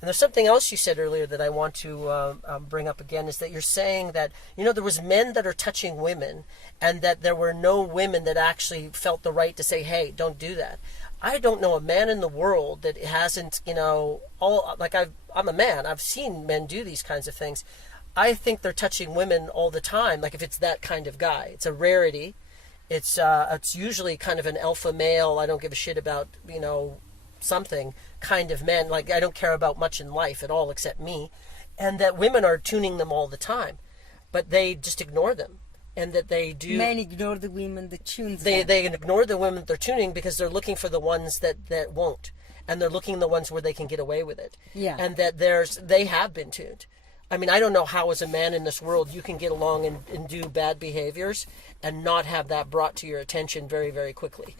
And there's something else you said earlier that I want to bring up again, is that you're saying that, there was men that are touching women, and that there were no women that actually felt the right to say, hey, don't do that. I don't know a man in the world that hasn't, I'm a man. I've seen men do these kinds of things. I think they're touching women all the time. Like if it's that kind of guy, it's a rarity. It's usually kind of an alpha male. I don't give a shit about, something kind of men. Like I don't care about much in life at all except me. And that women are tuning them all the time, but they just ignore them. And that they do. Men ignore the women that tune them. They ignore the women they're tuning because they're looking for the ones that won't. And they're looking at the ones where they can get away with it. Yeah. And that they have been tuned. I mean, I don't know how as a man in this world you can get along and do bad behaviors and not have that brought to your attention very, very quickly.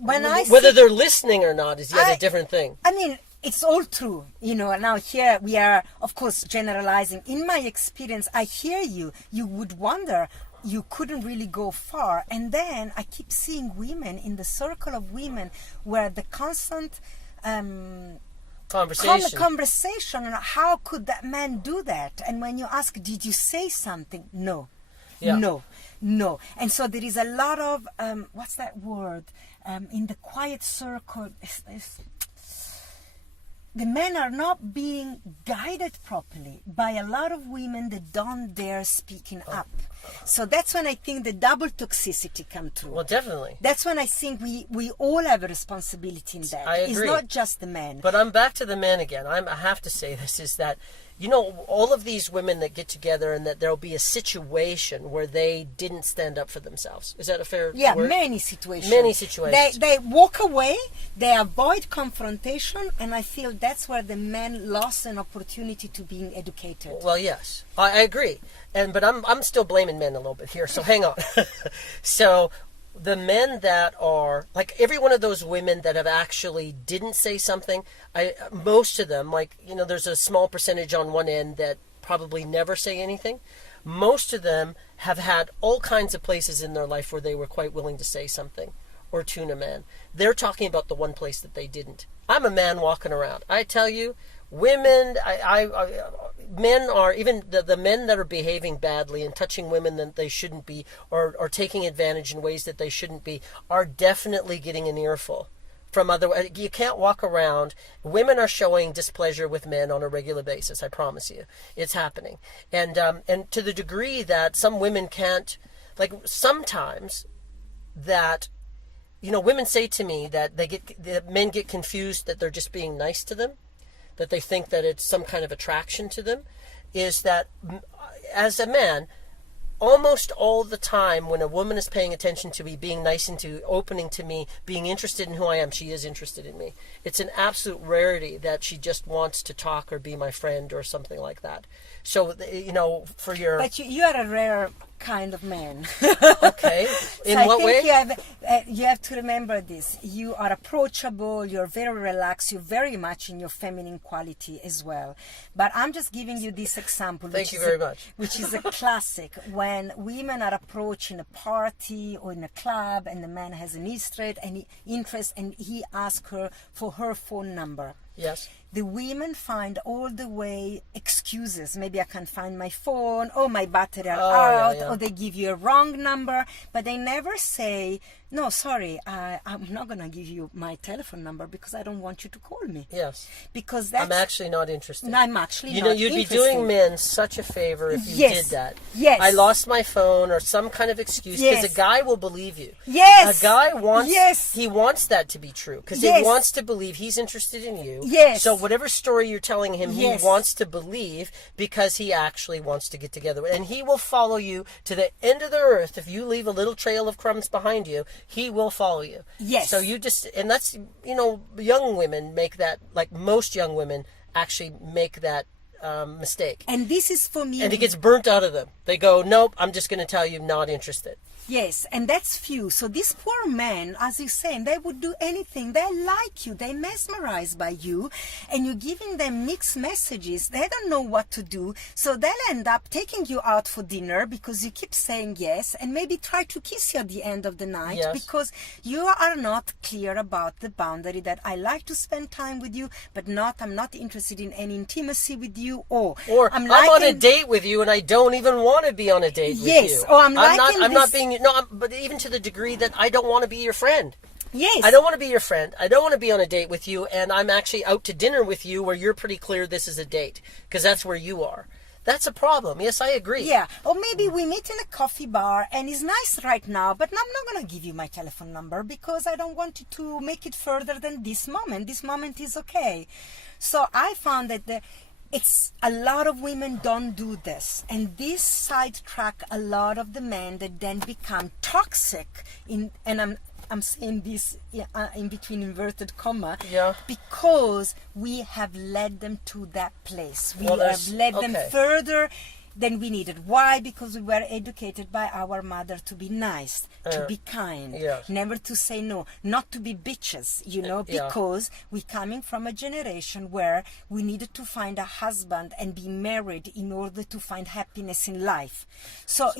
Whether they're listening or not is yet a different thing. I mean, it's all true, now here we are, of course, generalizing. In my experience, I hear you would wonder, you couldn't really go far. And then I keep seeing women in the circle of women where the constant conversation on how could that man do that? And when you ask, did you say something? No. Yeah. No. And so there is a lot of, what's that word? In the quiet circle, the men are not being guided properly by a lot of women that don't dare speaking up. So that's when I think the double toxicity come through. Well, definitely. That's when I think we all have a responsibility in that. I agree. It's not just the men. But I'm back to the men again. I have to say this, is that, all of these women that get together and that there'll be a situation where they didn't stand up for themselves. Is that a fair word? Many situations. They walk away, they avoid confrontation, and I feel that's where the men lost an opportunity to being educated. Well, yes, I agree. But I'm still blaming men a little bit here, so hang on. So the men that are, like every one of those women that have actually didn't say something, most of them, there's a small percentage on one end that probably never say anything. Most of them have had all kinds of places in their life where they were quite willing to say something or tune a man. They're talking about the one place that they didn't. I'm a man walking around. I tell you, women, men are, even the men that are behaving badly and touching women that they shouldn't be, or taking advantage in ways that they shouldn't be, are definitely getting an earful from other. You can't walk around. Women are showing displeasure with men on a regular basis. I promise you, it's happening. And to the degree that some women can't, sometimes that, women say to me that men get confused that they're just being nice to them, that they think that it's some kind of attraction to them, is that as a man, almost all the time when a woman is paying attention to me, being nice and to opening to me, being interested in who I am, she is interested in me. It's an absolute rarity that she just wants to talk or be my friend or something like that. So, for your... But you are a rare kind of man. Okay. In so what way? You have to remember this. You are approachable, you're very relaxed, you're very much in your feminine quality as well. But I'm just giving you this example. Thank you very much. Which is a classic. When women are approaching a party or in a club and the man has an interest and he asks her for her phone number. Yes. The women find all the way excuses. Maybe I can't find my phone, or my battery are out, or they give you a wrong number, but they never say, no, sorry, I'm not going to give you my telephone number because I don't want you to call me. Yes. Because I'm actually not interested. No, I'm actually not you'd interested. be doing men such a favor if you did that. Yes. I lost my phone or some kind of excuse, because a guy will believe you. Yes. A guy wants, he wants that to be true, because he wants to believe he's interested in you. Yes. So whatever story you're telling him, he wants to believe, because he actually wants to get together. And he will follow you to the end of the earth. If you leave a little trail of crumbs behind you, he will follow you. Yes. So you just, and that's, young women make that, like most young women actually make that mistake. And this is for me. And it gets burnt out of them. They go, nope, I'm just going to tell you, not interested. Yes, and that's few. So these poor men, as you say, they would do anything. They like you. They're mesmerized by you. And you're giving them mixed messages. They don't know what to do. So they'll end up taking you out for dinner because you keep saying yes, and maybe try to kiss you at the end of the night, Yes. because you are not clear about the boundary that I like to spend time with you, but I'm not interested in any intimacy with you. Or I'm on a date with you and I don't even want to be on a date with you. Yes, or I'm not being, but even to the degree that I don't want to be your friend. Yes. I don't want to be your friend. I don't want to be on a date with you, and I'm actually out to dinner with you where you're pretty clear this is a date, because that's where you are. That's a problem. Yes, I agree. Yeah. Or maybe we meet in a coffee bar and it's nice right now, but I'm not going to give you my telephone number because I don't want you to make it further than this moment. This moment is okay. So I found that it's a lot of women don't do this, and this sidetrack a lot of the men that then become toxic and I'm saying this in between inverted comma, Yeah. because we have led them to that place. We Well, have led them okay. further than we needed. Why? Because we were educated by our mother to be nice, to be kind, yes. never to say no, not to be bitches, Yeah. because we're coming from a generation where we needed to find a husband and be married in order to find happiness in life. So,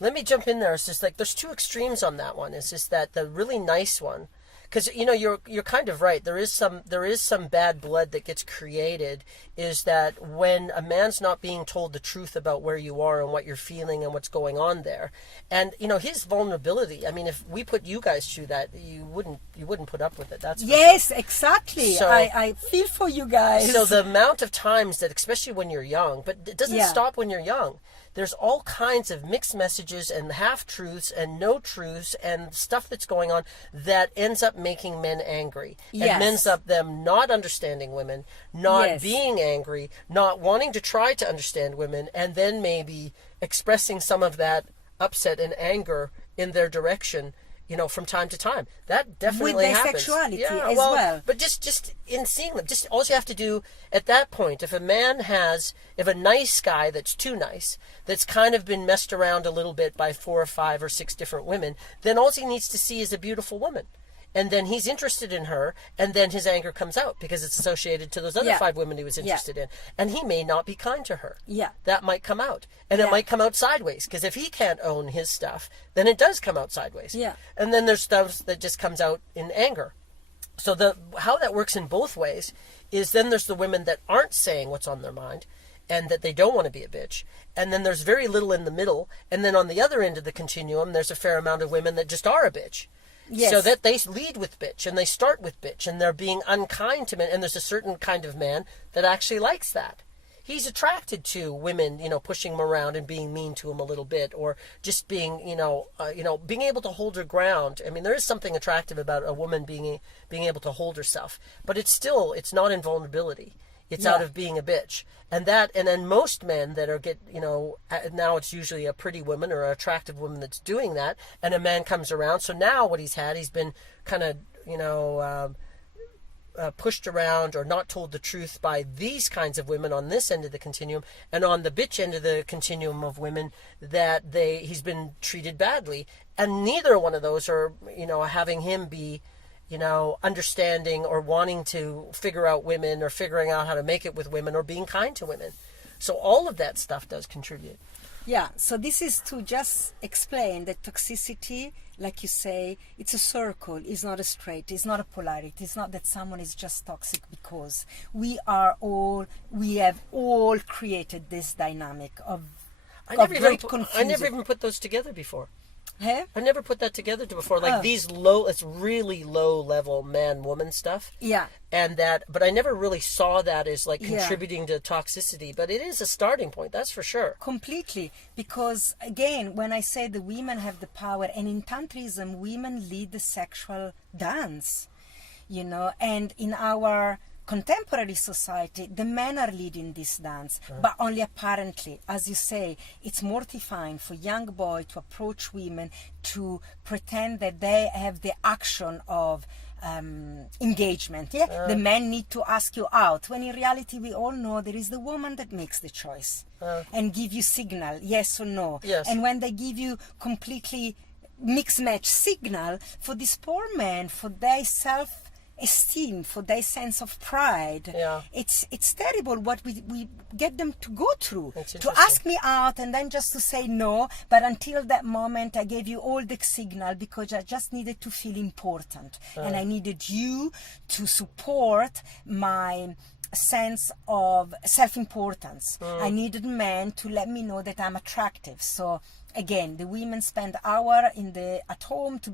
Let me jump in there. It's just like there's two extremes on that one. It's just that the really nice one, because you're kind of right. There is some bad blood that gets created. Is that when a man's not being told the truth about where you are and what you're feeling and what's going on there, and his vulnerability. I mean, if we put you guys through that, you wouldn't put up with it. That's for yes, sure. exactly. So- I feel for you guys. So the amount of times that, especially when you're young, but it doesn't Yeah. stop when you're young. There's all kinds of mixed messages and half-truths and no truths and stuff that's going on that ends up making men angry. Yes. And ends up them not understanding women, not Yes. being angry, not wanting to try to understand women, and then maybe expressing some of that upset and anger in their direction, from time to time. That definitely their happens. sexuality as well. But just in seeing them, just all you have to do at that point, if a nice guy that's too nice, that's kind of been messed around a little bit by 4 or 5 or 6 different women, then all he needs to see is a beautiful woman. And then he's interested in her, and then his anger comes out because it's associated to those other Yeah. 5 women he was interested in. And he may not be kind to her. Yeah. That might come out. And Yeah. it might come out sideways, because if he can't own his stuff, then it does come out sideways. Yeah. And then there's stuff that just comes out in anger. So how that works in both ways is then there's the women that aren't saying what's on their mind and that they don't want to be a bitch. And then there's very little in the middle. And then on the other end of the continuum, there's a fair amount of women that just are a bitch. Yes. So that they lead with bitch and they start with bitch and they're being unkind to men. And there's a certain kind of man that actually likes that. He's attracted to women, pushing him around and being mean to him a little bit, or just being, being able to hold her ground. I mean, there is something attractive about a woman being able to hold herself, but it's not in vulnerability. It's out Yeah. of being a bitch. And then most men that now it's usually a pretty woman or an attractive woman that's doing that, and a man comes around. So now what he's been kind of, pushed around or not told the truth by these kinds of women on this end of the continuum, and on the bitch end of the continuum of women that he's been treated badly, and neither one of those are having him be understanding or wanting to figure out women or figuring out how to make it with women or being kind to women. So all of that stuff does contribute. Yeah, so this is to just explain that toxicity, like you say, it's a circle, it's not a straight, it's not a polarity, it's not that someone is just toxic because we have all created this dynamic of great confusion. I never even put those together before. Huh? I never put that together before. Like these it's really low level man-woman stuff. Yeah. But I never really saw that as like Yeah. contributing to toxicity. But it is a starting point, that's for sure. Completely, because again, when I say the women have the power, and in Tantrism, women lead the sexual dance, and in our contemporary society, the men are leading this dance, but only apparently. As you say, it's mortifying for young boys to approach women to pretend that they have the action of engagement. Yeah, the men need to ask you out, when in reality we all know there is the woman that makes the choice and give you signal, yes or no. Yes. And when they give you completely mix match signal for this poor man, for their self-esteem, for their sense of pride. Yeah. It's terrible what we get them to go through, That's to interesting. ask me out and then just to say no. But until that moment, I gave you all the signal because I just needed to feel important, and I needed you to support my sense of self-importance. I needed men to let me know that I'm attractive. So again, the women spend hour at home to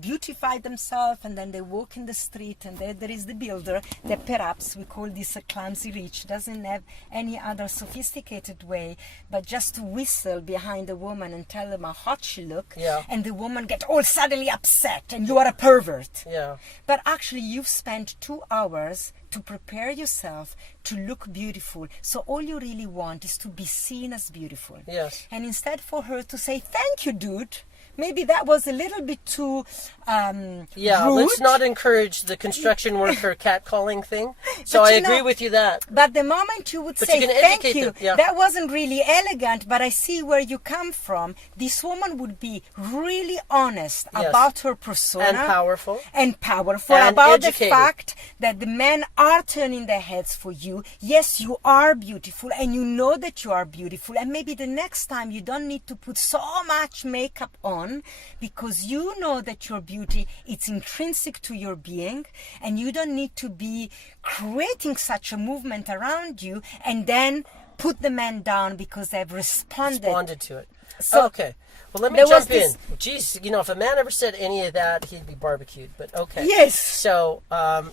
beautify themselves, and then they walk in the street, and there is the builder that perhaps we call this a clumsy rich, doesn't have any other sophisticated way but just to whistle behind a woman and tell them how hot she look, and the woman get all suddenly upset and you are a pervert. Yeah. But actually you've spent 2 hours to prepare yourself to look beautiful. So all you really want is to be seen as beautiful. Yes. And instead for her to say, thank you, dude, maybe that was a little bit too rude. Let's not encourage the construction worker catcalling thing. So I agree with you that. But the moment you would But say, you can thank educate you, them, yeah. that wasn't really elegant, but I see where you come from. This woman would be really honest about her persona. And powerful. And about educated. the fact that the men are turning their heads for you. Yes, you are beautiful, and you know that you are beautiful. And maybe the next time you don't need to put so much makeup on, because you know that your beauty, it's intrinsic to your being, and you don't need to be creating such a movement around you and then put the men down because they've responded To it. So, okay. Well, let me there was jump in. this- Jeez, if a man ever said any of that, he'd be barbecued. But okay. Yes. So,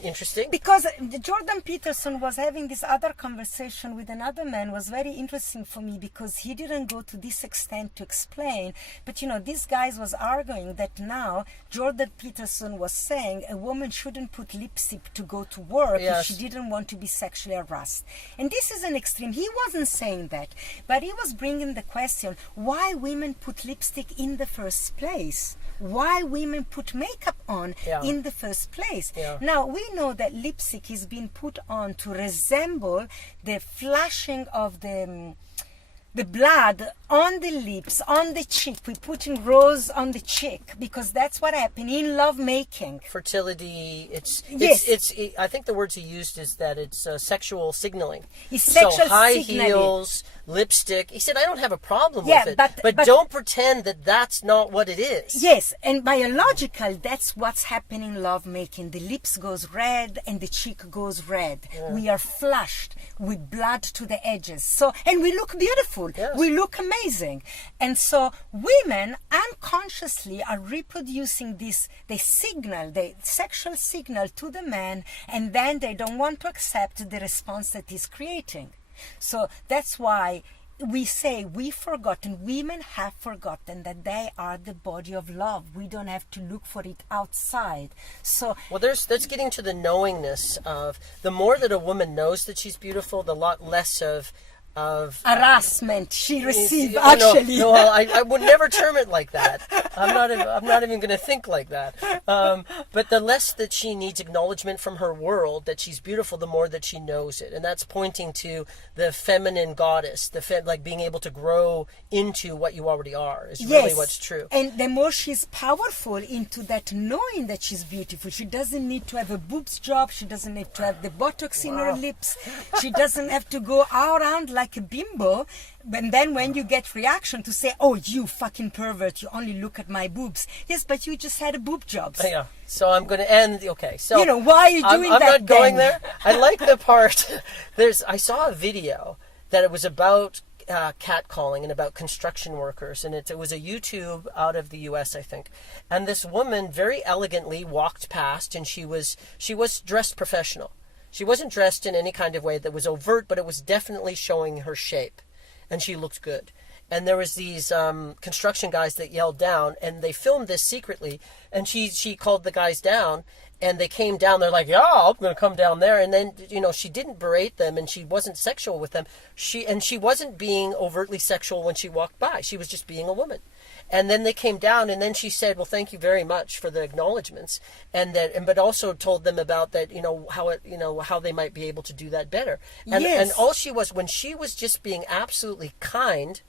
interesting. Because Jordan Peterson was having this other conversation with another man was very interesting for me, because he didn't go to this extent to explain. But these guys was arguing that now Jordan Peterson was saying a woman shouldn't put lipstick to go to work if she didn't want to be sexually harassed. And this is an extreme. He wasn't saying that, but he was bringing the question, why women put lipstick in the first place? Why women put makeup on in the first place? Now we know that lipstick is being put on to resemble the flashing of the blood on the lips, on the cheek. We're putting rose on the cheek because that's what happened in lovemaking. Fertility. It's Yes. I think the words he used is that it's sexual signaling. It's sexual so high signaling. heels, lipstick. He said, I don't have a problem Yeah, with it, but don't pretend that that's not what it is. Yes, and biological, that's what's happening in lovemaking. The lips goes red and the cheek goes red. We are flushed with blood to the edges. So, and we look beautiful. Yes. We look amazing. And so women unconsciously are reproducing the signal, the sexual signal to the man, and then they don't want to accept the response that he's creating. So that's why we say women have forgotten that they are the body of love. We don't have to look for it outside. So that's getting to the knowingness of, the more that a woman knows that she's beautiful, the lot less of harassment she received, No, actually. no, I would never term it like that. I'm not even going to think like that. But the less that she needs acknowledgement from her world that she's beautiful, the more that she knows it, and that's pointing to the feminine goddess, like being able to grow into what you already are is really what's true. And the more she's powerful into that knowing that she's beautiful, she doesn't need to have a boobs job. She doesn't need to have the Botox in her lips. She doesn't have to go around like a bimbo. And then when you get reaction to say, oh, you fucking pervert, you only look at my boobs. Yes, but you just had a boob job. Yeah. So I'm going to end. Okay. So why are you doing that? I'm not going then? there. I like the part. I saw a video that it was about catcalling and about construction workers, and it was a YouTube out of the US, I think. And this woman very elegantly walked past, and she was dressed professional. She wasn't dressed in any kind of way that was overt, but it was definitely showing her shape, and she looked good. And there was these construction guys that yelled down, and they filmed this secretly, and she called the guys down, and they came down. They're like, yeah, I'm going to come down there. And then, she didn't berate them, and she wasn't sexual with them. She wasn't being overtly sexual when she walked by. She was just being a woman. And then they came down, and then she said, well, thank you very much for the acknowledgments, but also told them about that, how they might be able to do that better. And, and all when she was just being absolutely kind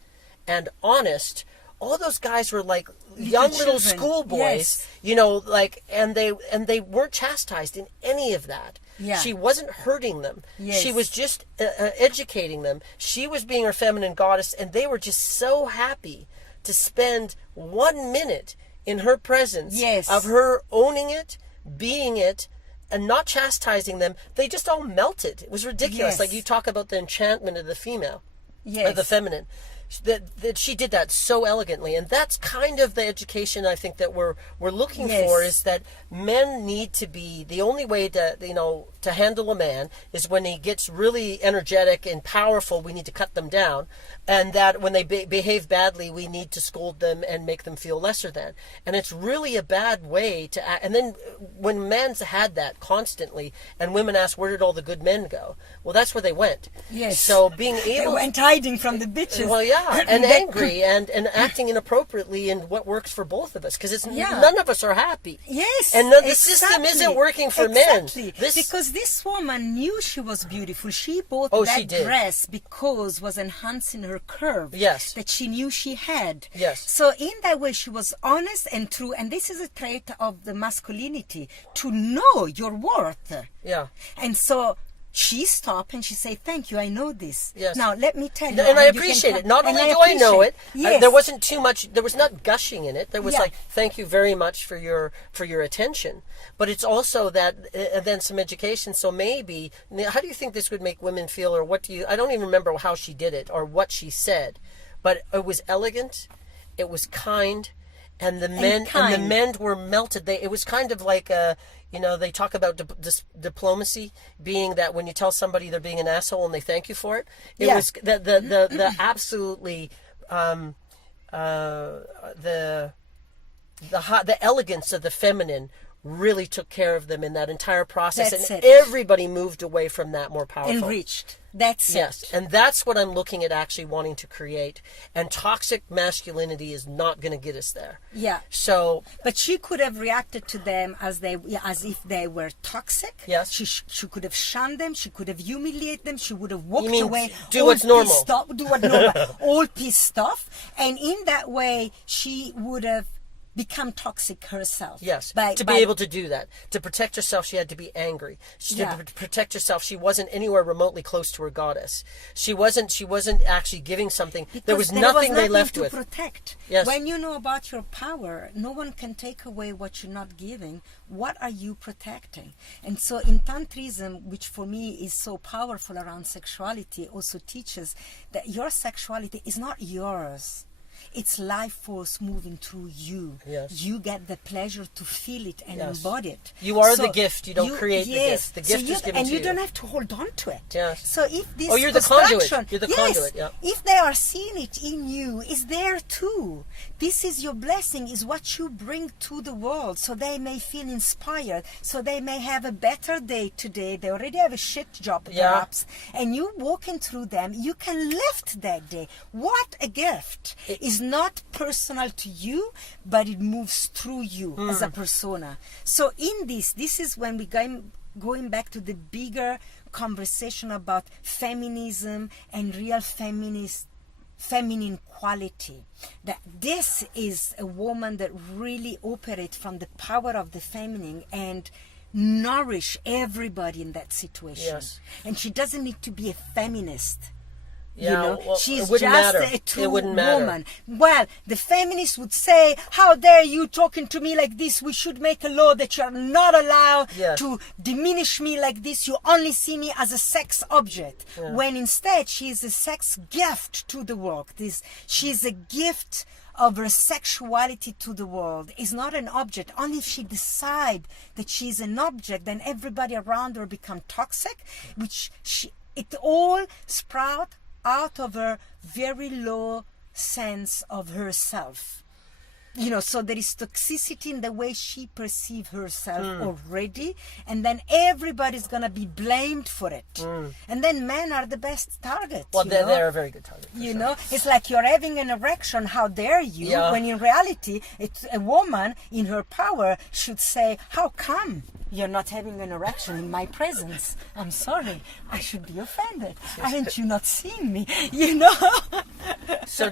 and honest, all those guys were like young little children. schoolboys, Yes. you know, like, and they weren't chastised in any of that. Yeah. She wasn't hurting them. Yes. She was just educating them. She was being her feminine goddess, and they were just so happy to spend 1 minute in her presence, Yes. of her owning it, being it, and not chastising them. They just all melted. It was ridiculous. Yes. Like, you talk about the enchantment of the female, Yes. of the feminine. That she did that so elegantly, and that's kind of the education I think that we're looking Yes. for, is that men need to be, the only way to, you know, to handle a man is when he gets really energetic and powerful, we need to cut them down, and that when they behave badly, we need to scold them and make them feel lesser than. And it's really a bad way to act. And then when men's had that constantly, and women ask, where did all the good men go? Well, that's where they went. Yes. So being They able went hiding from the bitches. well, yeah, and angry and acting inappropriately in what works for both of us, because it's Yeah. none of us are happy. Yes, and the system isn't working for exactly. men. This, Because this woman knew she was beautiful. She bought Oh, that she did. dress because was enhancing her curve. Yes. That she knew she had. Yes. So in that way, she was honest and true. And this is a trait of the masculinity, to know your worth. yeah, And so she stopped and she said, thank you, I know this. Yes. Now, let me tell you. and I how you can appreciate come- it. Not and only do I know it, appreciate- Yes. there wasn't too much. There was not gushing in it. There was Yeah. like, thank you very much for your attention. But it's also that then some education. So maybe, how do you think this would make women feel, or what do you? I don't even remember how she did it or what she said, but it was elegant, it was kind, and the men were melted. It was kind of like a. You know, they talk about diplomacy being that when you tell somebody they're being an asshole and they thank you for it. It Yeah. was the absolutely the elegance of the feminine really took care of them in that entire process. That's and it. everybody moved away from that more powerful. Enriched. That's Yes, it. and that's what I'm looking at actually wanting to create. And toxic masculinity is not going to get us there. Yeah. So, But she could have reacted to them as if they were toxic. Yes. She could have shunned them. She could have humiliated them. She would have walked You mean away. do all what's normal. pissed off, do what normal. All pissed off. And in that way, she would have become toxic herself. yes, By to be able to do that. To protect herself, she had to be angry. Yeah. To protect herself, she wasn't anywhere remotely close to her goddess. She wasn't actually giving something. There was nothing they left to with. protect. Yes. When you know about your power, no one can take away what you're not giving. What are you protecting? And so in Tantrism, which for me is so powerful around sexuality, also teaches that your sexuality is not yours. It's life force moving through you. Yes. You get the pleasure to feel it and Yes. embody it. You are the gift. You don't create the yes. gift. The gift so is given and to you you. don't have to hold on to it. Yes. So if this You're the conduit. construction- You're the yes, conduit, yeah. if they are seeing it in you, it's there too. This is your blessing, is what you bring to the world, so they may feel inspired, so they may have a better day today. They already have a shit job, Yeah. perhaps, and you walking through them, you can lift that day. What a gift! It's not personal to you, but it moves through you as a persona. So in this is when we going back to the bigger conversation about feminism and real feminine quality, that this is a woman that really operates from the power of the feminine and nourish everybody in that situation. Yes. And she doesn't need to be a feminist. Yeah, You know, well, she's it wouldn't just matter. a true It wouldn't matter. woman. Well, the feminists would say, how dare you talking to me like this? We should make a law that you're not allowed Yes. to diminish me like this. You only see me as a sex object. Yeah. When instead she is a sex gift to the world. She's a gift of her sexuality to the world. Is not an object. Only if she decides that she's an object, then everybody around her become toxic, it all sprout out of her very low sense of herself. You know, so there is toxicity in the way she perceives herself already, and then everybody's gonna be blamed for it. And then men are the best target. Well, you they're know? a very good target. for You sure. know, it's like you're having an erection, how dare you? Yeah. When in reality, it's a woman in her power should say, how come you're not having an erection in my presence? I'm sorry, I should be offended. Aren't you not seeing me? You know? So